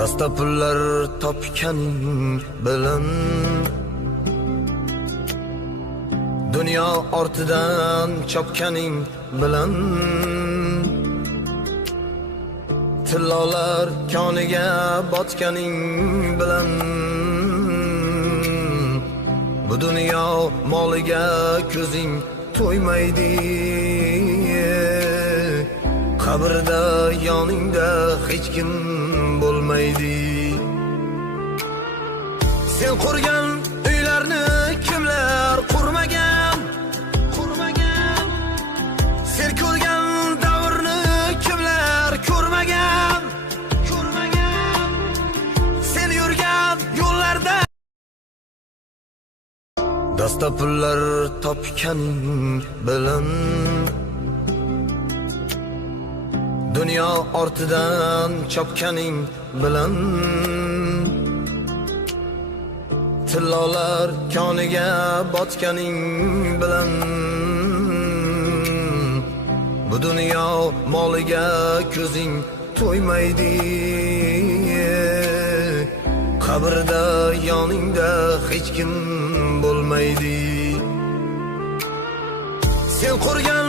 Dasta pullar topganing bilan dunyo ortidan chopganing bilan tillolar koniga botganing bilan bu dunyo moliga ko'zing to'ymaydi. Qabrda yoningda hech kim bo'lmaydi. Sen qurgan uylarni kimlar qurmagan? Sen ko'rgan davrni kimlar ko'rmagan? Sen yurgan yo'llarda dasta pullar topganing bilan dunyo ortidan chopganing bilan tillolar koniga botganing bilan bu dunyo moliga ko'zing to'ymaydi. Qabrda yoningda hech kim bo'lmaydi. Sen qurgan